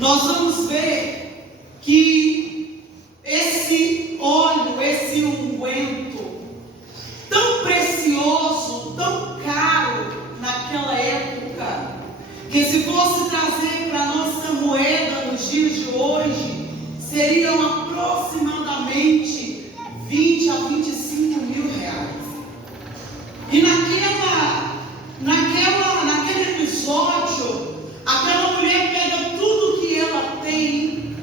nós vamos ver que esse óleo, esse unguento, tão precioso, tão caro naquela época, que se fosse trazer para a nossa moeda nos dias de hoje, seriam aproximadamente 20 a 25 mil reais. E naquele episódio, aquela mulher pega tudo que ela tem,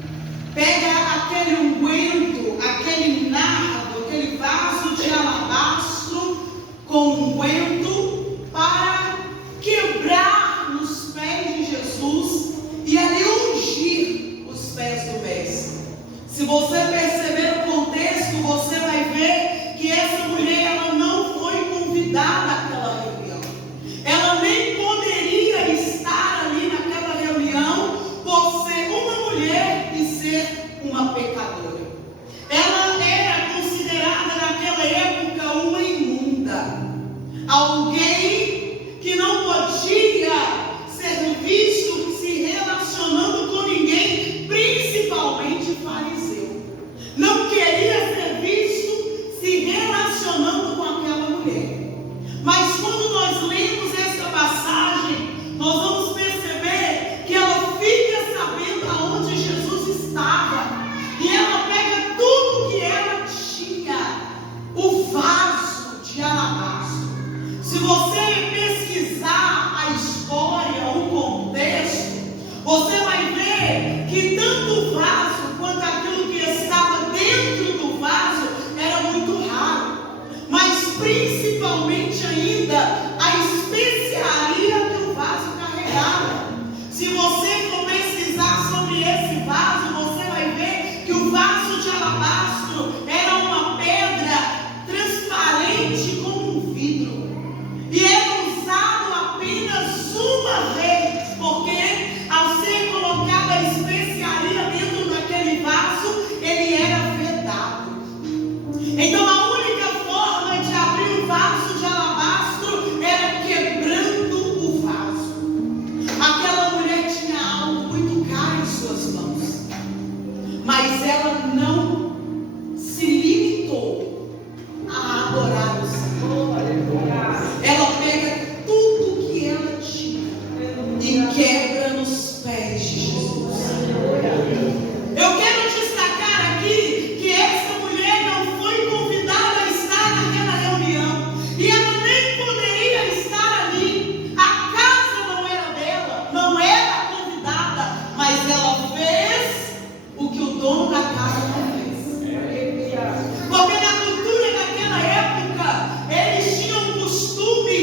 pega aquele unguento, aquele nardo, aquele vaso de alabastro com unguento, para quebrar nos pés de Jesus e ali ungir os pés do mestre. Se você perceber o contexto, você vai ver que essa mulher, ela não foi convidada àquela reunião. Ela nem poderia estar ali naquela reunião por ser uma mulher e ser uma pecadora. Ela era considerada naquela época uma imunda, alguém que não podia ser visto se relacionando com ninguém, principalmente fariseu. Não queria ser visto se relacionando com aquela mulher. Mas quando nós lemos esta passagem, nós vamos perceber que ela fica sabendo aonde Jesus estava, e ela pega tudo que ela tinha, o vaso de alabastro. Se você pesquisar a história, o contexto, você vai ver que tanto o vaso quanto aquilo que estava dentro do vaso era muito raro, mas principalmente ainda a especiaria que o vaso carregava. Se você for pesquisar sobre esse vaso, você vai ver que o vaso de alabastro era uma pedra transparente como um vidro, e era usado apenas uma vez, porque ao ser colocada a especiaria dentro daquele vaso, ele era vedado. Então a única forma de abrir o vaso de alabastro era quebrando o vaso. Aquela mulher tinha algo muito caro em suas mãos, mas ela não se limitou a adorar o Senhor. Ela pega tudo que ela tinha e quebra nos pés de Jesus. Eu quero destacar aqui que essa mulher não foi convidada a estar naquela reunião, e ela nem poderia estar ali. A casa não era dela, não era convidada, mas ela fez o que o dono da casa não fez. Porque na cultura daquela época, eles tinham o costume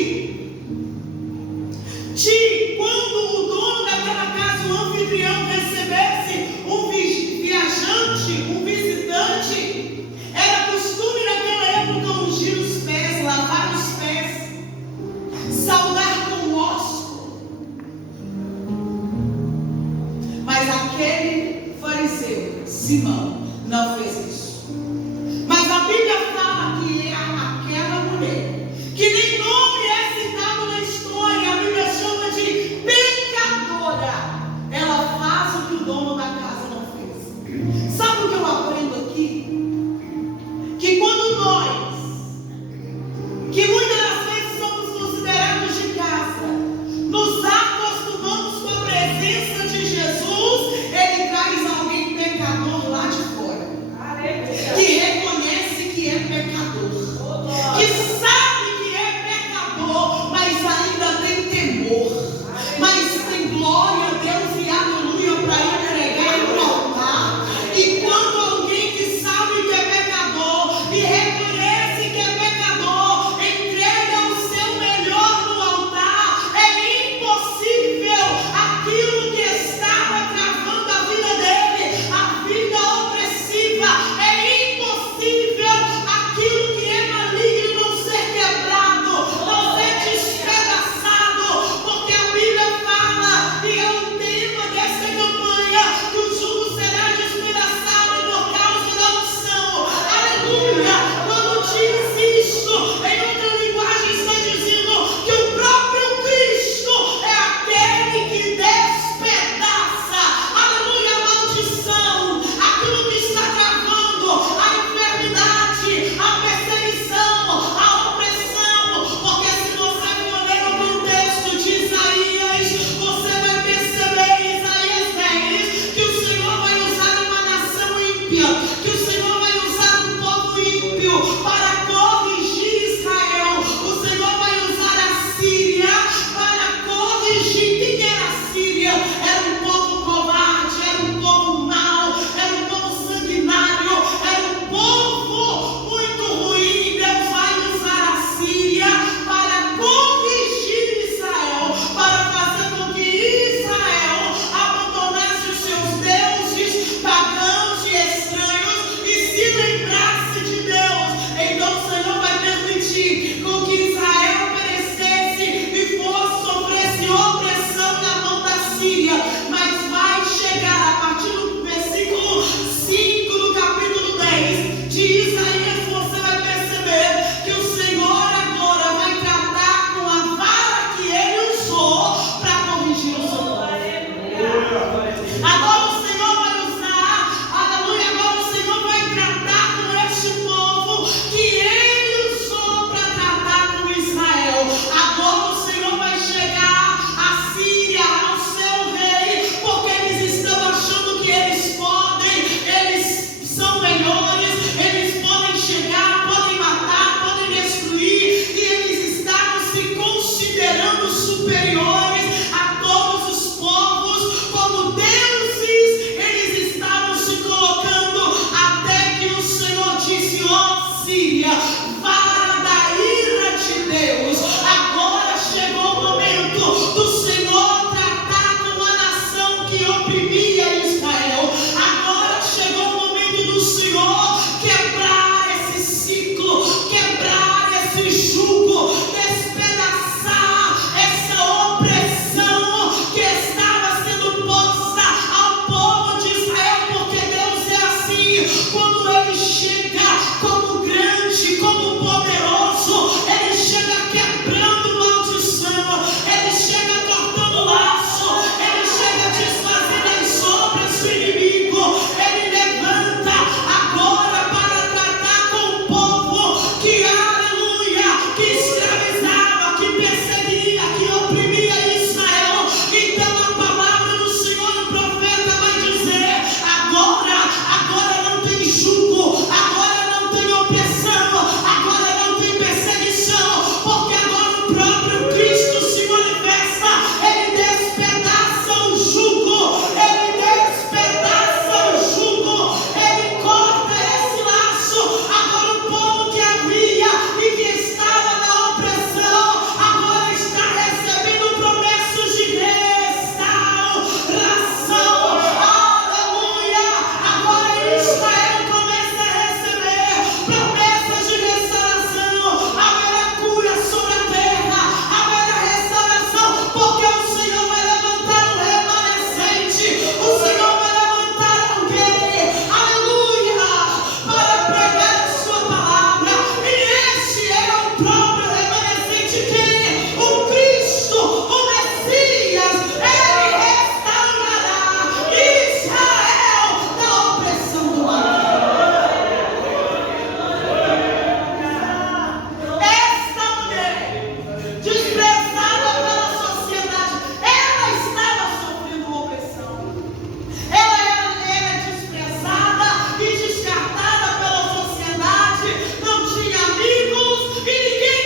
próprio remanescente quem? O Cristo, o Messias. Ele restaurará Israel da opressão do maligno. Esta mulher, desprezada pela sociedade, ela estava sofrendo opressão. Ela era desprezada e descartada pela sociedade, não tinha amigos e ninguém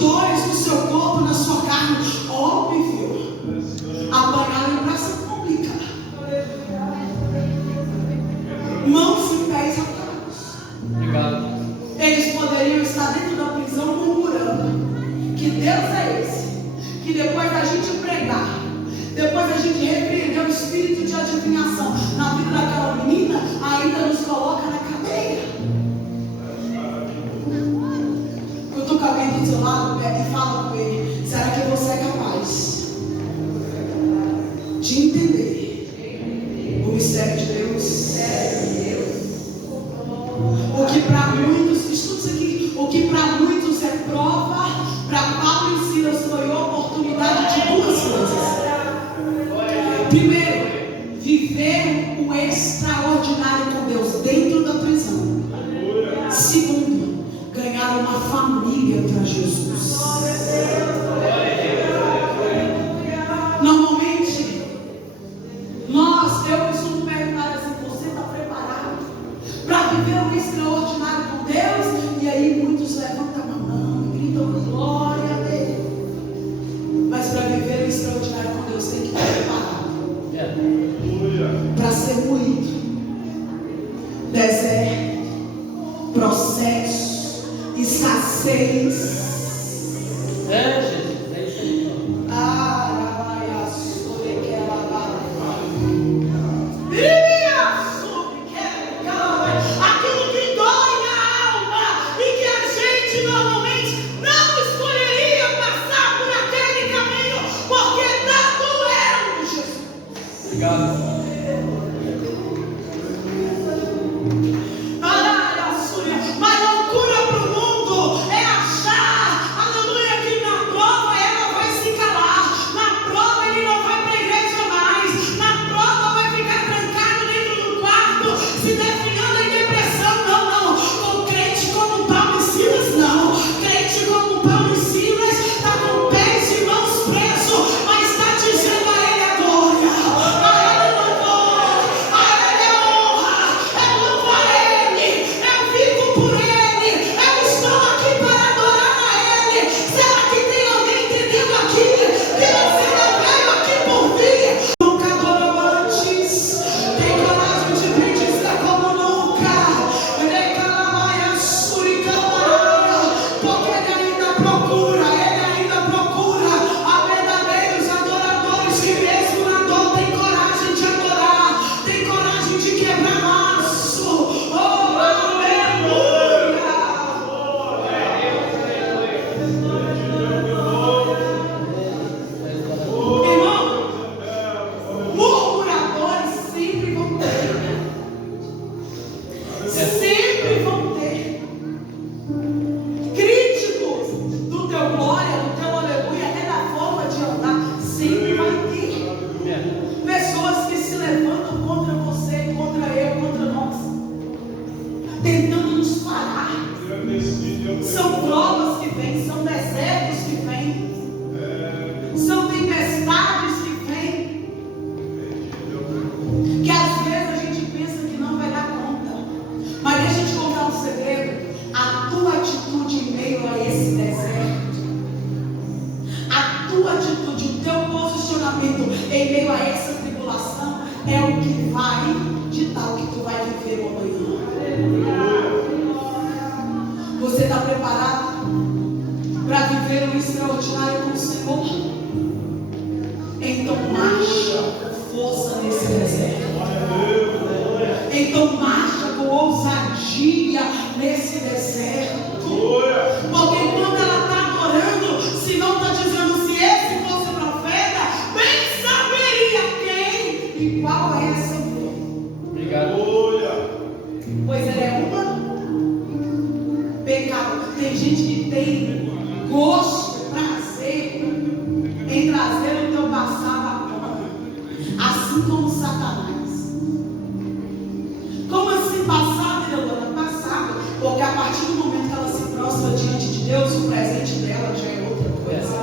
dores no seu corpo, na sua carne. Óbvio, apanhar em praça pública, mãos e pés atados. Eles poderiam estar dentro da prisão murmurando que Deus é esse, que depois da gente pregar, depois da gente repreender o espírito de adivinhação na vida daquela menina, ainda nos coloca na cadeia. Cutuca alguém do seu lado e fala com ele: será que você é capaz de entender o mistério de Deus? O que para muitos, estuda isso aqui, o que para muitos é prova, para Paulo e Silas foi oportunidade de duas coisas. Primeiro, viver o extraordinário com Deus dentro da prisão. Segundo, ganhar uma família para Jesus. Normalmente, eu costumo perguntar assim: você está preparado para viver o extraordinário com Deus? E aí muitos levantam a mão e gritam glória a Deus. Mas para viver o extraordinário com Deus tem que estar preparado para ser moído. Deserto, processo, escassez. Jesus, é isso aí. Aquilo que dói na alma e que a gente normalmente não escolheria passar por aquele caminho, porque está doendo, Jesus. Obrigado. Mas loucura para o mundo é achar, aleluia, que na prova ela vai se calar, na prova ele não vai para a igreja mais, na prova vai ficar trancado dentro do quarto, se definhando em depressão. Não, com crente como Paulo e Silas, não. Crente como Paulo e Silas está com pés e mãos presos, mas está dizendo a ele a glória, a ele louvor, a ele a honra, eu louvo a ele, eu vivo por ele, eu estou aqui para adorar a ele. Será que tem alguém entendendo aqui que você não veio aqui por vir? Nunca adorou antes, tem coragem de me dizer como nunca. Porque ele ainda procura a verdadeiros adoradores que mesmo na dor tem coragem de adorar, tem coragem de quebrar laço. Oh, aleluia! Irmão, murmuradores sempre vão ter. Sempre vão ter. Críticos do teu glória, do teu aleluia, até da forma de andar, sempre vai ter. Pessoas que se levantam contra você, contra eu, contra nós, tentando nos parar. São provas que vêm, são desertos que vêm, são tempestades que vêm, que às vezes a gente pensa que não vai dar conta. Mas deixa eu te contar um segredo: a tua atitude em meio a esse deserto, a tua atitude, o teu posicionamento em meio a essa tribulação é o que vai ditar o que tu vai viver amanhã. Você está preparado para viver o extraordinário com o Senhor? Então marcha com força nesse deserto. Então marcha com ousadia nesse deserto. Porque quando ela está adorando, se não está dizendo, se esse fosse profeta, bem saberia quem e qual é essa mulher. Obrigado. Pois ela é uma pecado. Tem gente que tem gosto, prazer em trazer o teu passado à tona, assim como Satanás. Como assim passado, Leona? Passado, porque a partir do momento que ela se prostra diante de Deus, o presente dela já é outra coisa.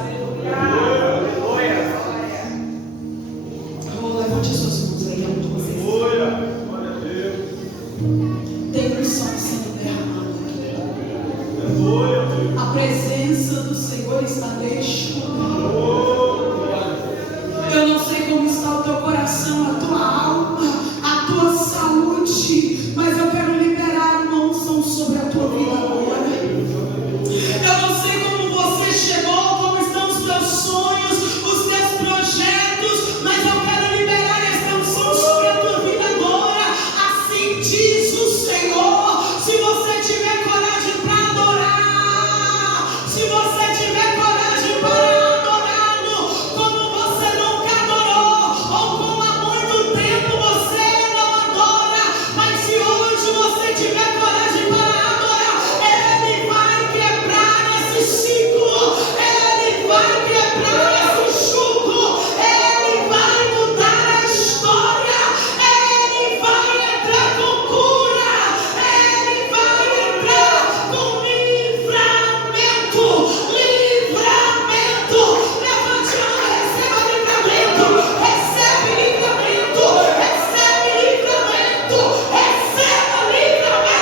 Oh, levante suas mãos aí, onde vocês estão. Tem unção sendo derramada aqui. A presença do Senhor Senhor está neste lugar. Eu não sei como está o teu coração, a tua alma, a tua saúde, mas eu quero liberar uma unção sobre a tua vida agora. Eu não sei como você chegou, como estão os teus sonhos, os teus projetos, mas eu quero liberar esta unção sobre a tua vida agora. Assim diz o Senhor. Se você tiver coragem para adorar, se você tiver coragem para adorá-lo como você nunca adorou, ou como há muito tempo você não adora, mas se hoje você tiver coragem para adorar, Ele vai quebrar esse ciclo, Ele vai quebrar esse jugo, Ele vai mudar a história, Ele vai entrar com cura, Ele vai entrar com livramento. Levante a mão, receba livramento, recebe livramento, recebe livramento, receba livramento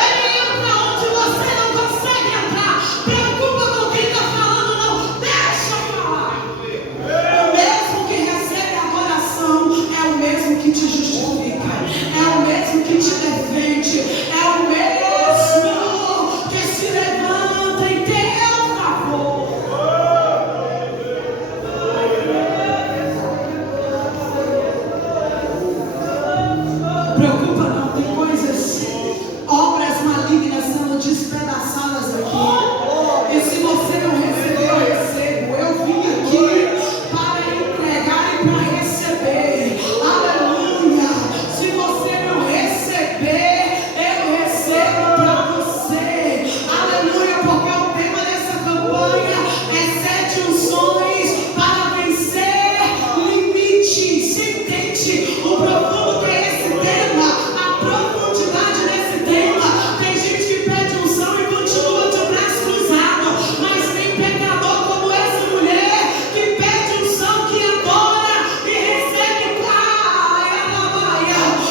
Ele entra onde você não consegue entrar. Preocupa com quem está falando, não. Deixa falar. O mesmo que recebe adoração é o mesmo que te justifica, é o mesmo que te defende, é o mesmo que se levanta em teu favor. Preocupa não, tem coisas, obras malignas sendo despedaçadas aqui. E se você não recebeu, eu recebo. Eu vim aqui para entregar e para receber. Aleluia. Se você não receber, eu recebo para você. Aleluia, porque o tema dessa campanha é 7 unções para vencer limites. Você entende o profundo que é esse tema? A profundidade desse tema. Tem gente que pede unção e continua de braço cruzado, mas tem pecador como essa mulher que pede unção, que adora e recebe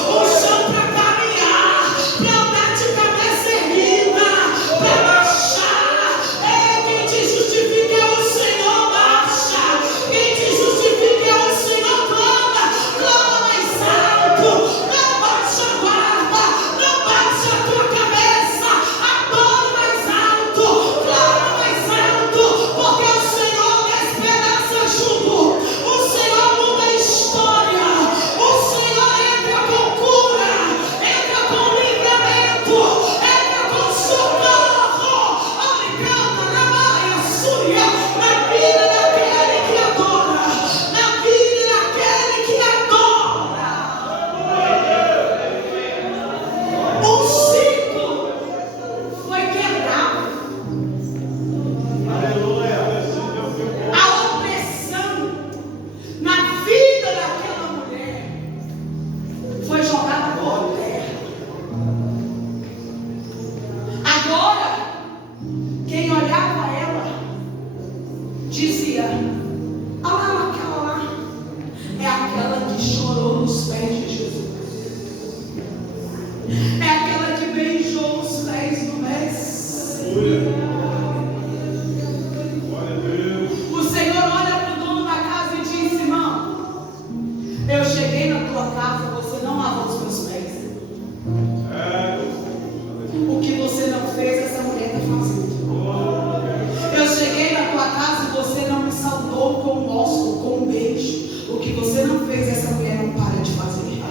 unção para caminhar, para andar de cabeça erguida, para marchar. Quem te justifica é o Senhor, marcha. Quem te justifica é o Senhor, clama mais alto. Não baixa a guarda, não baixa a tua cabeça, adora mais alto, clama mais alto, porque o Senhor despedaça jugo, o Senhor muda a história, o Senhor entra com cura, entra com livramento, entra com socorro. Obrigada, Namaia, Súria, na vida daquele que adora, na vida daquele que adora. O ciclo foi quebrado. A opressão na vida daquela mulher foi jogada por terra. Agora, quem olhava ela dizia: olha lá, aquela lá é aquela que chorou nos pés de Jesus. É aquela que beijou os pés do Mestre. O Senhor olha para o dono da casa e diz: irmão, eu cheguei na tua casa, você não lavou os meus pés. O que você não fez, essa mulher está fazendo. Eu cheguei na tua casa e você não me saudou com um ósculo, com um beijo. O que você não fez, essa mulher não para de fazer.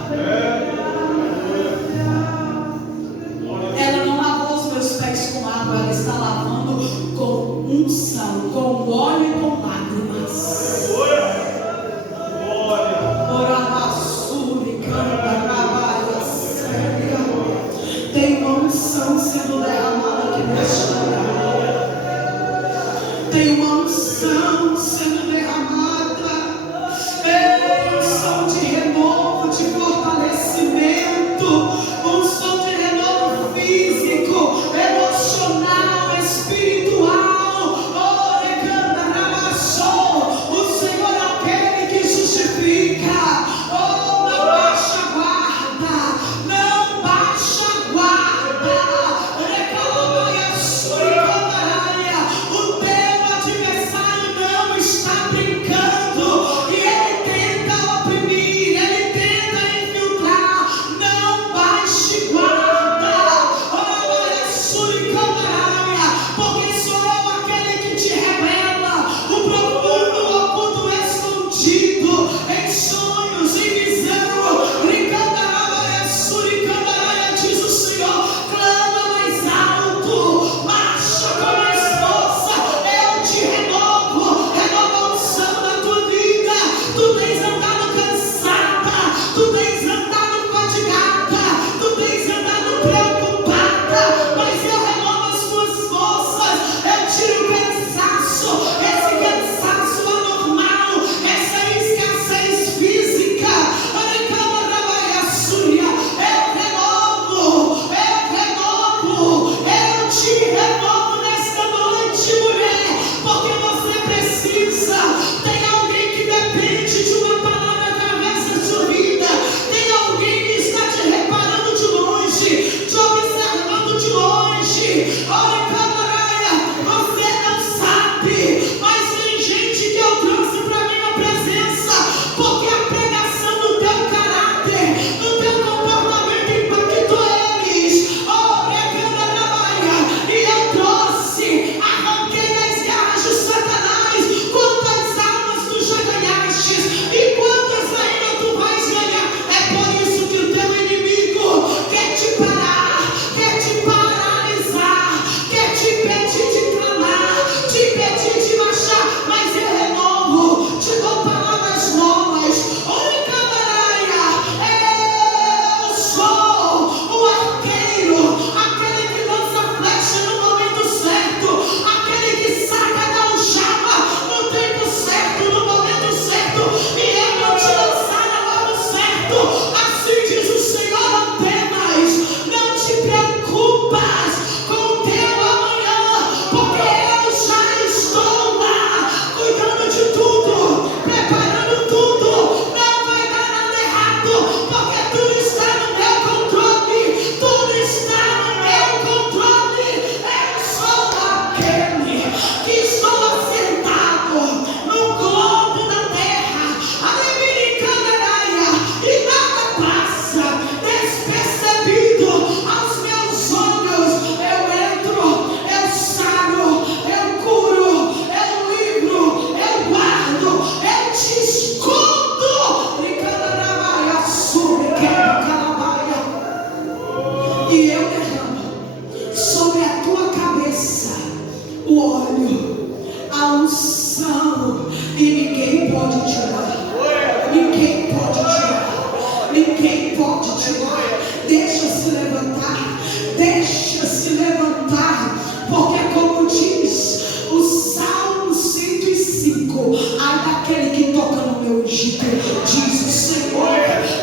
continuar. Deixa se levantar. Deixa se levantar. Porque como diz o Salmo 105, ai daquele que toca no meu ungido, diz o Senhor,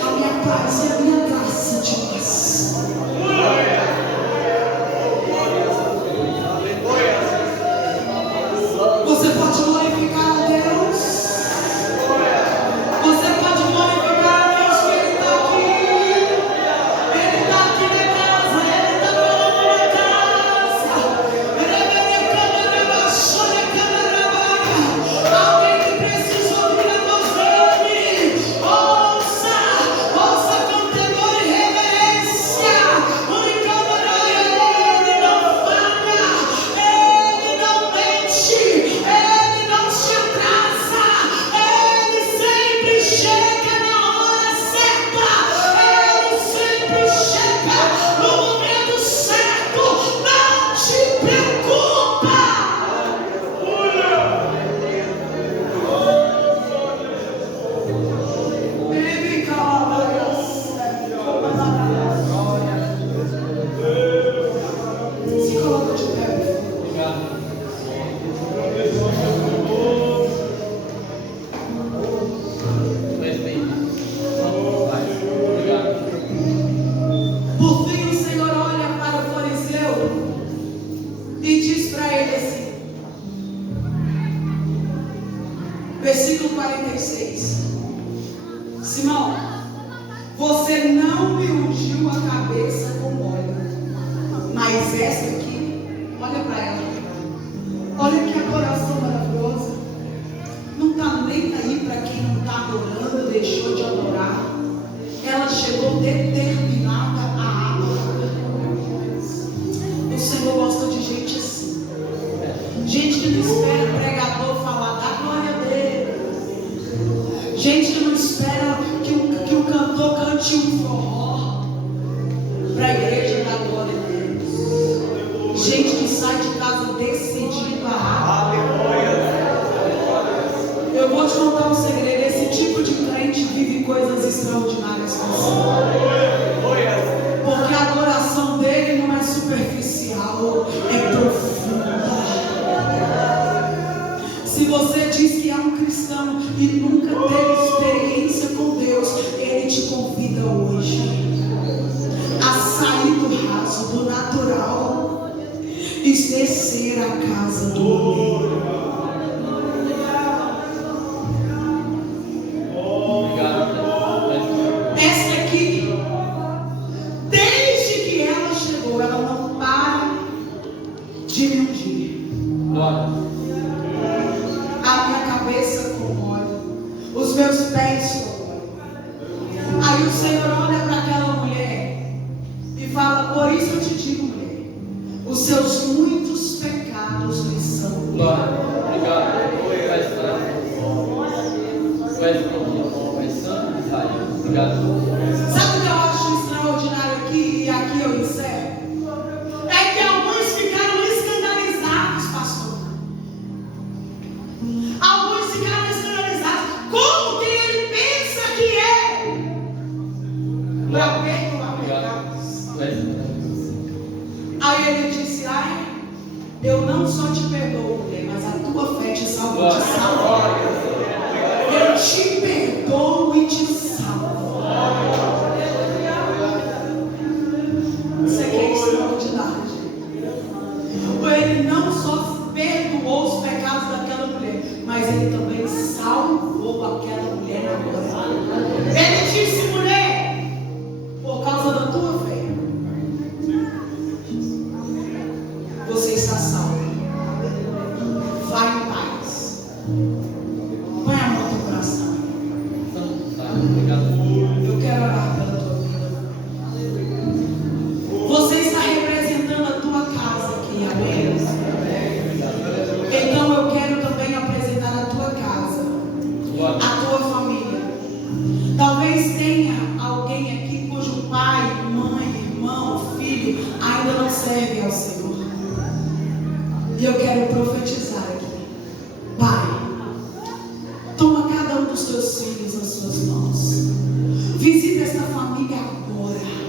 a minha paz e a minha graça te paz. Você pode glorificar a Deus. Você pode glorificar a Deus que Ele está aqui. Ele está aqui na casa. Ele está falando na casa. Alguém que precisa ouvir a voz dele. Ouça, ouça com temor e reverência. Ele não falha. Ele não mente. Ele não se atrasa. Ele sempre chega na hora certa. Ele sempre chega no momento certo. Não te preocupa. Baby, calma. Se coloca de pé. Obrigado. Tu és bem-vindo. Vai. Obrigado. Por fim, o Senhor olha para o fariseu e diz para ele assim, versículo 46: Simão, você não me ungiu a cabeça com óleo, mas essa aqui, olha para ela, olha que adoração maravilhosa. Não está nem aí para quem não está adorando, deixou de adorar. Ela chegou determinada a adorar. O Senhor gosta de gente assim. Gente que não espera o pregador falar da glória dele. Gente que não espera que o cantor cante um forró para a igreja da glória dele. Gente que sai de casa decidido a adorar. Eu vou te contar um segredo. Esse tipo de crente vive coisas extraordinárias com o Senhor. Porque a adoração dele não é superficial, é profunda. Se você diz que é um cristão e nunca teve experiência com Deus, Ele te convida hoje a sair do raso, do natural e descer a casa do homem. Essa aqui, desde que ela chegou, ela não para de me ungir. Glória. A minha cabeça com óleo, os meus pés com óleo. Aí o Senhor olha para aquela mulher e fala: por isso eu te digo, mulher, os seus muitos pecados lhe são. Glória. Obrigado. Tu és santo. Tu és santo de Israel. Obrigado. Sabe o que eu acho extraordinário aqui, e aqui eu encerro? É que alguns ficaram escandalizados, pastor. Alguns ficaram escandalizados. Como que ele pensa que é? Para perdoar pecados. Tu és santo. Aí ele disse: ai, eu não só te perdoo, mulher, mas a tua fé te salvou. Te salvou. Eu te perdoo e te salvo. Isso aqui é extraordinário. Ele não só perdoou os pecados daquela mulher, mas ele também salvou aquela mulher na glória. Ele disse: mulher, por causa da tua fé, você está salvo. Vai em paz. Põe a mão no teu coração. Obrigado. Eu quero orar pela tua vida. Você está representando a tua casa aqui, amém? Então eu quero também apresentar a tua casa, a tua família. Talvez tenha alguém aqui cujo pai, mãe, irmão, filho ainda não serve ao Senhor. E eu quero profetizar aqui. Pai, toma cada um dos teus filhos nas suas mãos. Visita essa família agora.